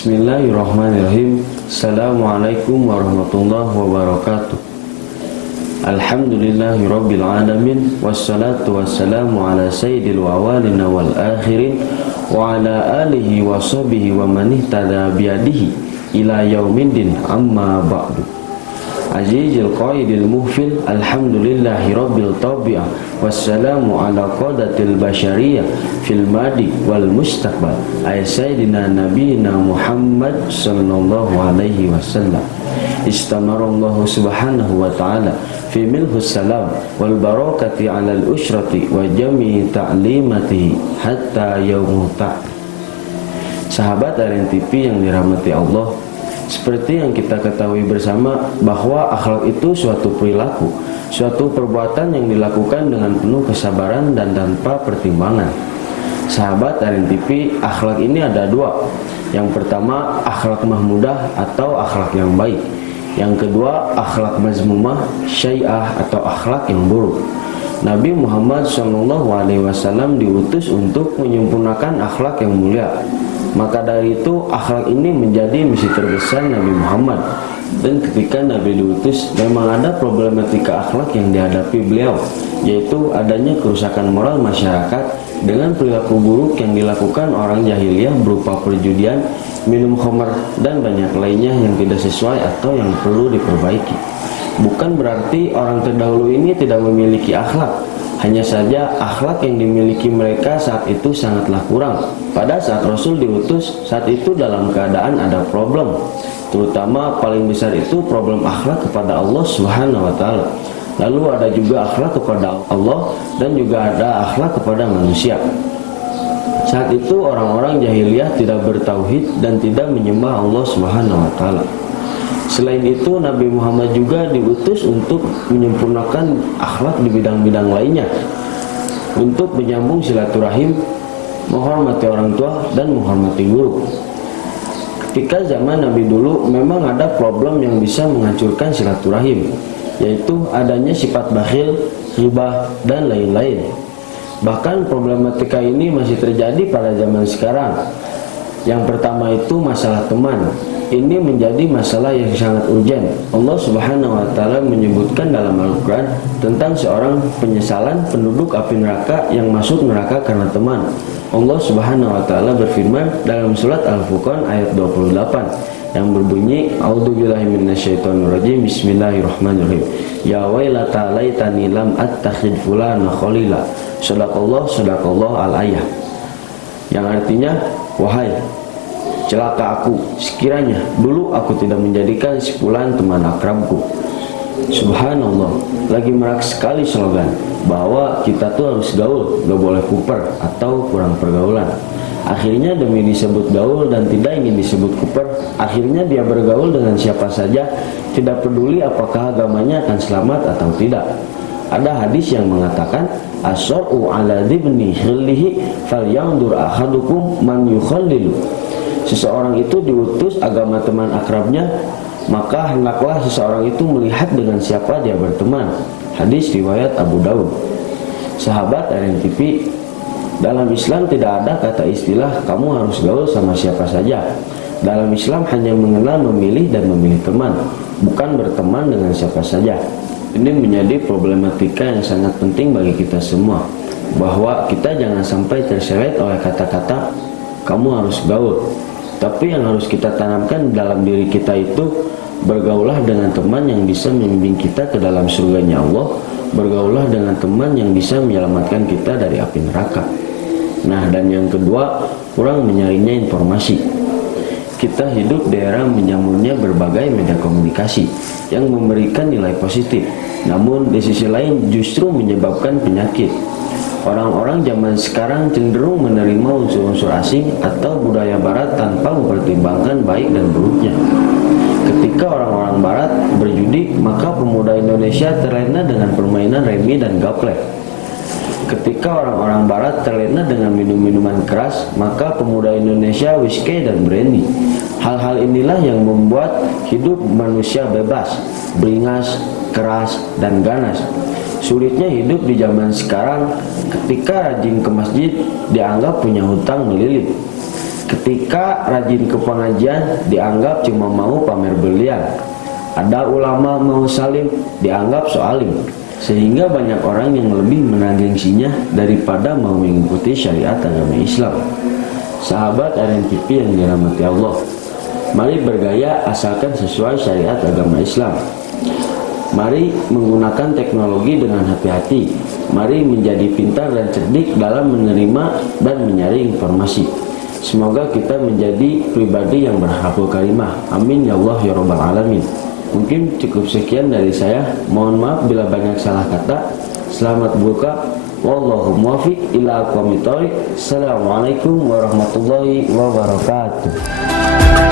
Bismillahirrahmanirrahim. Assalamualaikum warahmatullahi wabarakatuh. Alhamdulillahirabbil alamin, wassalatu wassalamu ala sayyidil awwalin wal akhirin wa ala alihi wa sahbihi wa man ihtada biyadihi ila yaumiddin, amma ba'du. Azizil qaidil muhfil, alhamdulillahi rabbil tabi'ah, wassalamu ala qadatil bashariyah fil madi wal mustaqbal, ay sayyidina nabiyina Muhammad sallallahu alaihi wasallam. Istamarallahu subhanahu wa ta'ala fi milhus salam wal barakati ala al ushrati wa jami'i ta'limatihi hatta yaumut ta'. Sahabat Aren TV yang dirahmati Allah, seperti yang kita ketahui bersama bahwa akhlak itu suatu perilaku, suatu perbuatan yang dilakukan dengan penuh kesabaran dan tanpa pertimbangan. Sahabat Aren TV, akhlak ini ada dua. Yang pertama, akhlak mahmudah atau akhlak yang baik. Yang kedua, akhlak mazmumah, syai'ah atau akhlak yang buruk. Nabi Muhammad SAW diutus untuk menyempurnakan akhlak yang mulia. Maka dari itu akhlak ini menjadi misi terbesar Nabi Muhammad. Dan ketika Nabi diutus, memang ada problematika akhlak yang dihadapi beliau, yaitu adanya kerusakan moral masyarakat dengan perilaku buruk yang dilakukan orang jahiliyah berupa perjudian, minum khamar, dan banyak lainnya yang tidak sesuai atau yang perlu diperbaiki. Bukan berarti orang terdahulu ini tidak memiliki akhlak, hanya saja akhlak yang dimiliki mereka saat itu sangatlah kurang. Pada saat Rasul diutus, saat itu dalam keadaan ada problem, terutama paling besar itu problem akhlak kepada Allah Subhanahu wa Ta'ala. Lalu ada juga akhlak kepada Allah dan juga ada akhlak kepada manusia. Saat itu orang-orang jahiliyah tidak bertauhid dan tidak menyembah Allah Subhanahu wa Ta'ala. Selain itu, Nabi Muhammad juga diutus untuk menyempurnakan akhlak di bidang-bidang lainnya, untuk menyambung silaturahim, menghormati orang tua, dan menghormati guru. Ketika zaman Nabi dulu memang ada problem yang bisa menghancurkan silaturahim, yaitu adanya sifat bakhil, ghibah, dan lain-lain. Bahkan problematika ini masih terjadi pada zaman sekarang. Yang pertama itu masalah teman. Ini menjadi masalah yang sangat urgen. Allah Subhanahu wa Ta'ala menyebutkan dalam Al-Quran tentang seorang penyesalan penduduk api neraka yang masuk neraka karena teman. Allah Subhanahu wa Ta'ala berfirman dalam surat Al-Furqan ayat 28 yang berbunyi, A'udzubillahi minasyaitonirrajim, bismillahirrahmanirrahim. Ya wailata laitani lam attakhid fulana khalila. Shadaqallah al-ayah. Yang artinya, wahai celaka aku, sekiranya dulu aku tidak menjadikan si fulan teman akrabku. Subhanallah, lagi merak sekali slogan bahwa kita tuh harus gaul, gak boleh kuper atau kurang pergaulan. Akhirnya demi disebut gaul dan tidak ingin disebut kuper, akhirnya dia bergaul dengan siapa saja, tidak peduli apakah agamanya akan selamat atau tidak. Ada hadis yang mengatakan, as-sar'u ala dhibni khillihi falyandur ahadukum man yukhallilu. Seseorang itu diutus agama teman akrabnya, maka hendaklah seseorang itu melihat dengan siapa dia berteman. Hadis riwayat Abu Daud. Sahabat Aren TV, dalam Islam tidak ada kata istilah kamu harus gaul sama siapa saja. Dalam Islam hanya mengenal memilih dan memilih teman, bukan berteman dengan siapa saja. Ini menjadi problematika yang sangat penting bagi kita semua, bahwa kita jangan sampai terseret oleh kata-kata kamu harus gaul. Tapi yang harus kita tanamkan dalam diri kita itu, bergaulah dengan teman yang bisa membimbing kita ke dalam surganya Allah, bergaulah dengan teman yang bisa menyelamatkan kita dari api neraka. Nah, dan yang kedua, kurang menyaringnya informasi. Kita hidup di era menjamurnya berbagai media komunikasi yang memberikan nilai positif, namun di sisi lain justru menyebabkan penyakit. Orang-orang zaman sekarang cenderung menerima unsur-unsur asing atau budaya barat tanpa mempertimbangkan baik dan buruknya. Ketika orang-orang barat berjudi, maka pemuda Indonesia terlena dengan permainan remi dan gaplek. Ketika orang-orang barat terlena dengan minum-minuman keras, maka pemuda Indonesia whisky dan brandy. Hal-hal inilah yang membuat hidup manusia bebas, beringas, keras, dan ganas. Sulitnya hidup di zaman sekarang ketika rajin ke masjid dianggap punya hutang melilit. Ketika rajin ke pengajian dianggap cuma mau pamer berlian. Ada ulama mau salim dianggap soalim. Sehingga banyak orang yang lebih menagengsinya daripada mau mengikuti syariat agama Islam. Sahabat RNTP yang dirahmati Allah, mari bergaya asalkan sesuai syariat agama Islam. Mari menggunakan teknologi dengan hati-hati. Mari menjadi pintar dan cerdik dalam menerima dan menyaring informasi. Semoga kita menjadi pribadi yang berakhlakul karimah. Amin ya Allah ya Rabbal Alamin. Mungkin cukup sekian dari saya. Mohon maaf bila banyak salah kata. Selamat buka. Wallahu muwaffiq ila aqwamit thoriq. Assalamualaikum warahmatullahi wabarakatuh.